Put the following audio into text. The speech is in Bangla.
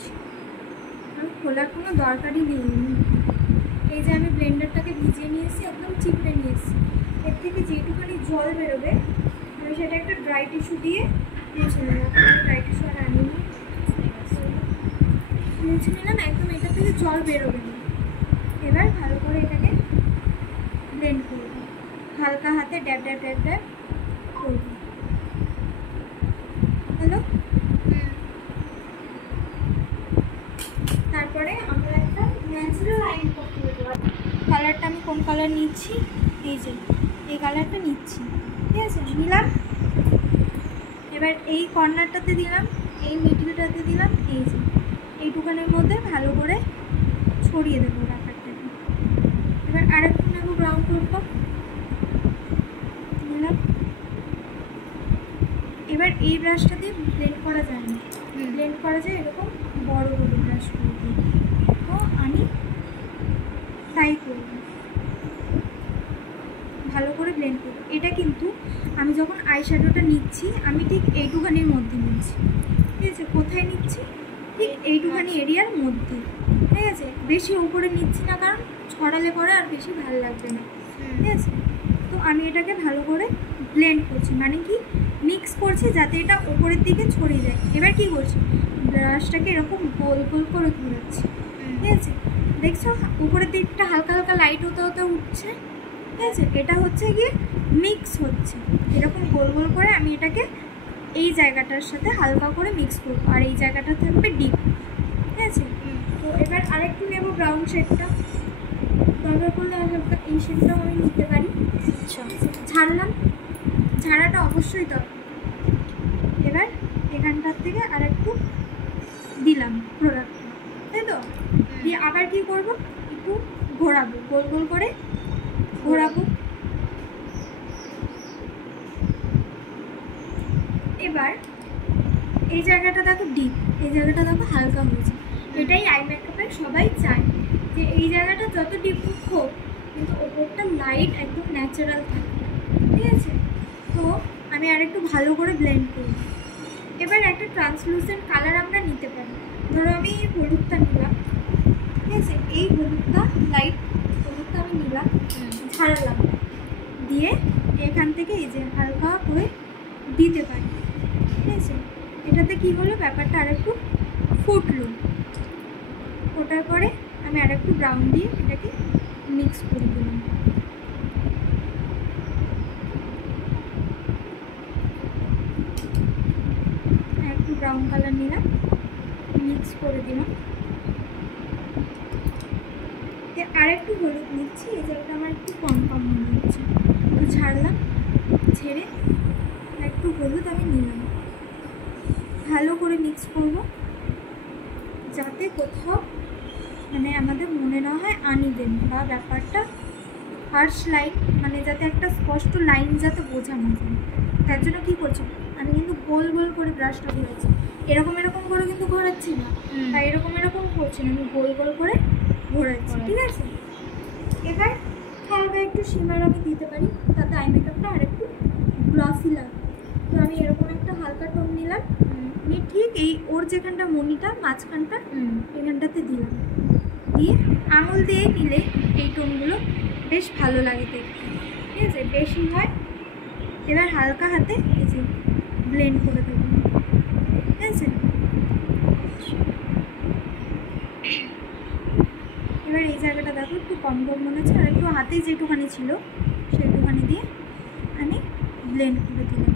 করছি। আর খোলার কোনো দরকারই নেই। এই যে আমি ব্লেন্ডারটাকে ভিজিয়ে নিয়েছি, একদম চিপড়ে নিয়েছি। এর থেকে যেটুখানি জল বেরোবে আমি সেটা একটা ড্রাই টিস্যু দিয়ে মুছে নিলাম। ড্রাই টিস্যু আর আনিনি, মুছে নিলাম। একদম এটা থেকে জল বেরোবে না। এবার ভালো করে এটাকে ব্লেন্ড করব, হালকা হাতে ড্যাব ড্যাব ড্যাব ড্যাব করব। হ্যালো, তারপরে আমরা একটা ন্যাচারাল আইন করতে দেবো। কালারটা আমি কোন কালার নিচ্ছি, এই যে এই কালারটা নিচ্ছি, ঠিক আছে, নিলাম। এবার এই কর্নারটাতে দিলাম, এই মিডলটাতে দিলাম, এই যে এইটুকানের মধ্যে ভালো করে ছড়িয়ে দেবো ব্যাপারটাকে। এবার আরেকটু নেব ব্রাউন করবো, নিলাম। এবার এই ব্রাশটা দিয়ে ব্লেন্ড করা যায় না, ব্লেন্ড করা যায় এরকম বড় বড় ব্রাশ করে দিয়ে। তো আমি তাই করব, ভালো করে ব্লেন্ড করব। এটা কিন্তু আমি যখন আই শ্যাডোটা নিচ্ছি আমি ঠিক এইটুখানির মধ্যে নিচ্ছি, ঠিক আছে। কোথায় নিচ্ছি, ঠিক এইটুখানি এরিয়ার মধ্যে, ঠিক আছে। বেশি উপরে নিচ্ছি না, কারণ ছড়ালে পরে আর বেশি ভালো লাগবে না, ঠিক আছে। তো আমি এটাকে ভালো করে ব্লেন্ড করছি, মানে কি মিক্স করছি যাতে এটা উপরের দিকে ছড়িয়ে যায়। এবার কি করছি, ব্রাশটাকে এরকম গোল গোল করে ঘোরাচ্ছি, ঠিক আছে। দেখছো উপরের দিকটা হালকা হালকা লাইট হতে হতে উঠছে, ঠিক আছে। এটা হচ্ছে গিয়ে মিক্স হচ্ছে, এরকম গোল গোল করে আমি এটাকে এই জায়গাটার সাথে হালকা করে মিক্স করবো, আর এই জায়গাটা থাকবে ডিপ, ঠিক আছে। তো এবার আরেকটু নেব ব্রাউন শেডটা, দরকার পড়লে হালকা এই শেডটাও আমি নিতে পারি। আচ্ছা, ঝাড়লাম, ঝাড়াটা অবশ্যই দরকার। এবার এখানটার থেকে আর একটু দিলাম প্রোডাক্টটা, তাই তো। দিয়ে আবার কি করব, একটু ঘোরাবো, গোল গোল করে ঘোরাবো। এবার এই জায়গাটা দেখো ডিপ, এই জায়গাটা দেখো হালকা হয়েছে। এটাই আই মেকআপে সবাই চায় যে এই জায়গাটা যত ডিপ হোক কিন্তু ওপরটা লাইট একদম ন্যাচারাল থাকে, ঠিক আছে। তো আমি আর একটু ভালো করে ব্লেন্ড করব। এবার একটা ট্রান্সলুসেন্ট কালার আমরা নিতে পারি। ধরো আমি এই হলুদটা নিলাম, ঠিক আছে। এই হলুদটা লাইট হলুদটা আমি নিলাম, ঝাড়ালাম, দিয়ে এখান থেকে এই যে হালকা করে দিতে পারি, ঠিক আছে। এটাতে কি হলো, ব্যাপারটা আর একটু ফুটলো। ফোটার পরে আমি আর একটু ব্রাউন দিয়ে এটাকে মিক্স করে দিলাম। একটু ব্রাউন কালার নিলাম, মিক্স করে দিলাম। আর একটু হলুদ নিচ্ছি, এই জায়গাটা আমার একটু কম কম মনে হচ্ছে, তো ছাড়লাম, ছেড়ে একটু হলুদ আমি নিলাম। ভালো করে মিক্স করব যাতে কোথাও মানে আমাদের মনে না হয় আনইভেন বা ব্যাপারটা হার্শ লাইন, মানে যাতে একটা স্পষ্ট লাইন যাতে বোঝা না যায়। তার জন্য কী করছি, আমি কিন্তু গোল গোল করে ব্রাশটা ঘোরাচ্ছি, এরকম এরকম করে কিন্তু ঘোরাচ্ছি না, বা এরকম এরকম করছি না, আমি গোল গোল করে ঘোরাচ্ছি, ঠিক আছে। এবার হালকা একটু শিমার আমি দিতে পারি, তাতে আই মেকআপটা আর একটু গ্লসি লাগে। তো আমি এরকম একটা হালকা টোন নিলাম, নিয়ে ঠিক এই ওর যেখানটা মনিটা মাঝখানটা এখানটাতে দিলাম, দিয়ে আঙুল দিয়ে নিলে এই টোনগুলো বেশ ভালো লাগে দেখতে, ঠিক আছে, বেশি হয়। এবার হালকা হাতে এই যে ব্লেন্ড করে দেবো, ঠিক আছে। এবার এই জায়গাটা দেখো একটু কম কম মনে হচ্ছে, আর একটু হাতে যেটুখানি ছিল সেইটুখানি দিয়ে আমি ব্লেন্ড করে দিলাম।